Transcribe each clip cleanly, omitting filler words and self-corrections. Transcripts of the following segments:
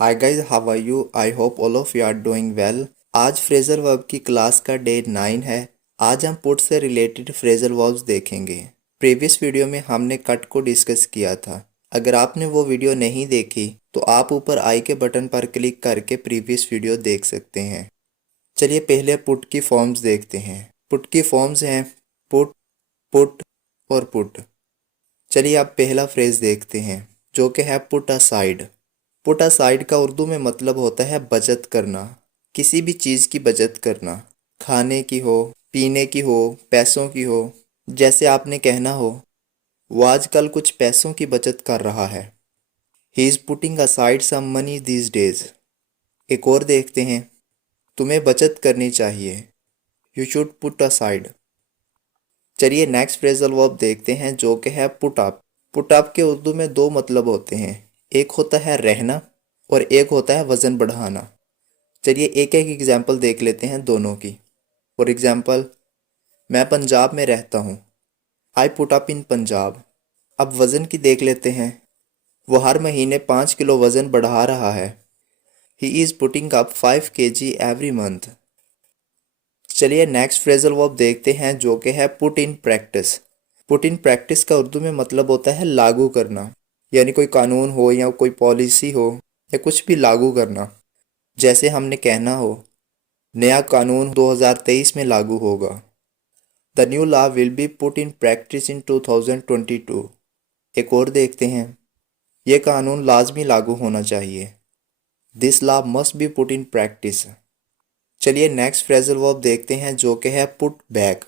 Hi guys, how are you? I hope all of you are doing well. आज phrasal verb की class का day 9 है। आज हम पुट से रिलेटेड फ्रेजल वर्ब्स देखेंगे। प्रीवियस वीडियो में हमने कट को डिस्कस किया था। अगर आपने वो वीडियो नहीं देखी तो आप ऊपर आई के बटन पर क्लिक करके प्रीवियस वीडियो देख सकते हैं। चलिए पहले पुट की फॉर्म्स देखते हैं। पुट की फॉर्म्स हैं पुट, पुट और पुट। चलिए आप पहला फ्रेज देखते हैं जो कि है पुट असाइड। पुट असाइड का उर्दू में मतलब होता है बचत करना, किसी भी चीज़ की बचत करना, खाने की हो, पीने की हो, पैसों की हो। जैसे आपने कहना हो वो आजकल कुछ पैसों की बचत कर रहा है। He is putting aside some money these days. एक और देखते हैं, तुम्हें बचत करनी चाहिए। You should put aside. चलिए नेक्स्ट फ्रेजल वर्ब देखते हैं जो कि है पुट अप। पुट अप के उर्दू में दो मतलब होते हैं, एक होता है रहना और एक होता है वज़न बढ़ाना। चलिए एक एक एग्जाम्पल देख लेते हैं दोनों की। फॉर एग्जाम्पल, मैं पंजाब में रहता हूँ। I put up in Punjab. अब वज़न की देख लेते हैं। वो हर महीने 5 किलो वज़न बढ़ा रहा है। He is putting up 5 kg every month. चलिए नेक्स्ट फ्रेजल वर्ब देखते हैं जो कि है put in practice. Put in practice का उर्दू में मतलब होता है लागू करना, यानी कोई कानून हो या कोई पॉलिसी हो या कुछ भी लागू करना। जैसे हमने कहना हो नया कानून 2023 में लागू होगा। The new law will be put in practice in 2022। एक और देखते हैं, ये कानून लाजमी लागू होना चाहिए। This law must be put in practice. चलिए नेक्स्ट फ्रेजल वर्ब देखते हैं जो कि है पुट बैक।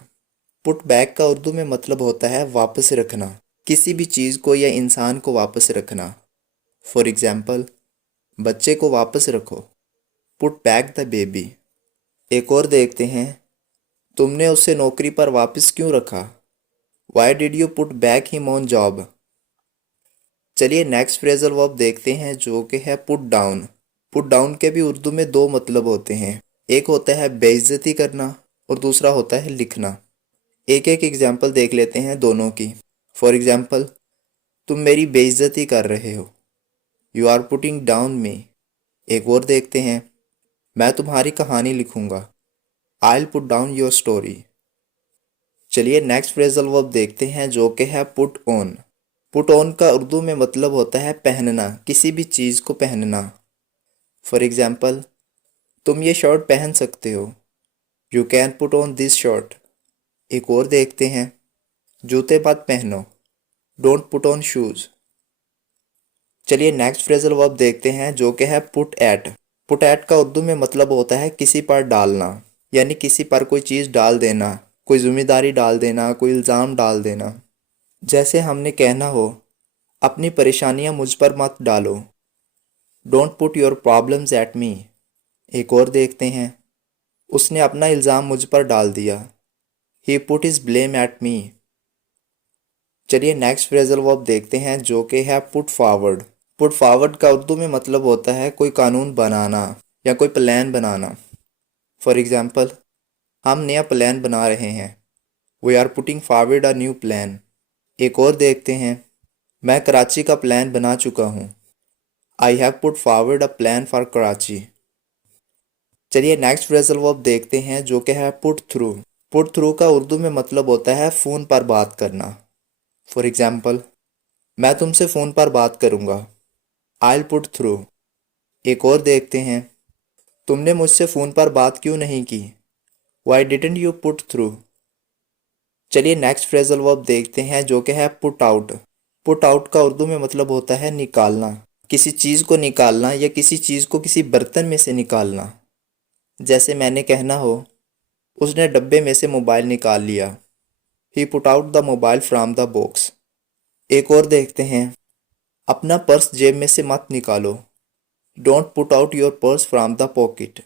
पुट बैक का उर्दू में मतलब होता है वापस रखना, किसी भी चीज़ को या इंसान को वापस रखना। फॉर एग्जाम्पल, बच्चे को वापस रखो। Put back the baby. एक और देखते हैं, तुमने उसे नौकरी पर वापस क्यों रखा? Why did you put back him on job. चलिए नेक्स्ट फ्रेजल वर्ब देखते हैं जो कि है पुट डाउन। पुट डाउन के भी उर्दू में दो मतलब होते हैं, एक होता है बेइज्जती करना और दूसरा होता है लिखना। एक एक एग्जाम्पल देख लेते हैं दोनों की। फॉर एग्जाम्पल, तुम मेरी बेइज्जती कर रहे हो। यू आर पुटिंग डाउन मी। एक और देखते हैं, मैं तुम्हारी कहानी लिखूंगा। I will put down your story. चलिए नेक्स्ट फ्रेजल वर्ब देखते हैं जो कि है पुट ऑन। पुट ऑन का उर्दू में मतलब होता है पहनना, किसी भी चीज़ को पहनना। फॉर एग्जाम्पल, तुम ये शर्ट पहन सकते हो। You can put on this shirt. एक और देखते हैं, जूते मत पहनो। Don't put on shoes. चलिए नेक्स्ट फ्रेजल वर्ब देखते हैं जो कि है पुट एट। पुट एट का उर्दू में मतलब होता है किसी पर डालना, यानी किसी पर कोई चीज़ डाल देना, कोई जिम्मेदारी डाल देना, कोई इल्ज़ाम डाल देना। जैसे हमने कहना हो अपनी परेशानियां मुझ पर मत डालो। Don't put your problems at me. एक और देखते हैं, उसने अपना इल्ज़ाम मुझ पर डाल दिया। He put his blame at me. चलिए नेक्स्ट फ्रेजल वर्ब देखते हैं जो कि है पुट फॉरवर्ड। पुट फॉरवर्ड का उर्दू में मतलब होता है कोई कानून बनाना या कोई प्लान बनाना। फॉर एग्जाम्पल, हम नया प्लान बना रहे हैं। We are putting forward a new plan. एक और देखते हैं, मैं कराची का प्लान बना चुका हूँ। I have put forward a plan for Karachi. चलिए नेक्स्ट फ्रेजल वर्ब देखते हैं जो कि है पुट थ्रू। पुट थ्रू का उर्दू में मतलब होता है फ़ोन पर बात करना। फॉर एग्जाम्पल, मैं तुमसे फ़ोन पर बात करूँगा। I will put through. एक और देखते हैं, तुमने मुझसे फ़ोन पर बात क्यों नहीं की? Y didn't you put through. चलिए नेक्स्ट फ्रेजल वर्ब देखते हैं जो कि है पुट आउट। पुट आउट का उर्दू में मतलब होता है निकालना, किसी चीज़ को निकालना या किसी चीज़ को किसी बर्तन में से निकालना। जैसे मैंने कहना हो उसने डब्बे में से मोबाइल निकाल लिया। He put out the mobile from the box. एक और देखते हैं, अपना पर्स जेब में से मत निकालो। Don't put out your purse from the pocket.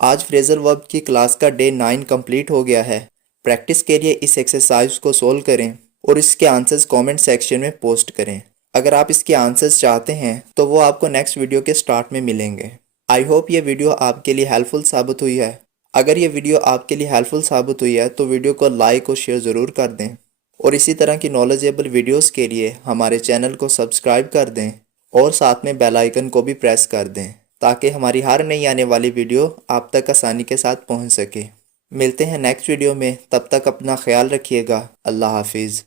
आज फ्रेजल वर्ब की क्लास का डे 9 कंप्लीट हो गया है। प्रैक्टिस के लिए इस एक्सरसाइज को सोल्व करें और इसके आंसर्स कमेंट सेक्शन में पोस्ट करें। अगर आप इसके आंसर्स चाहते हैं तो वो आपको नेक्स्ट वीडियो के स्टार्ट में मिलेंगे। आई होप ये वीडियो आपके लिए हेल्पफुल साबित हुई है। अगर ये वीडियो आपके लिए हेल्पफुल साबित हुई है तो वीडियो को लाइक और शेयर ज़रूर कर दें और इसी तरह की नॉलेजेबल वीडियोस के लिए हमारे चैनल को सब्सक्राइब कर दें और साथ में बेल आइकन को भी प्रेस कर दें ताकि हमारी हर नई आने वाली वीडियो आप तक आसानी के साथ पहुंच सके। मिलते हैं नेक्स्ट वीडियो में, तब तक अपना ख्याल रखिएगा। अल्लाह हाफिज़।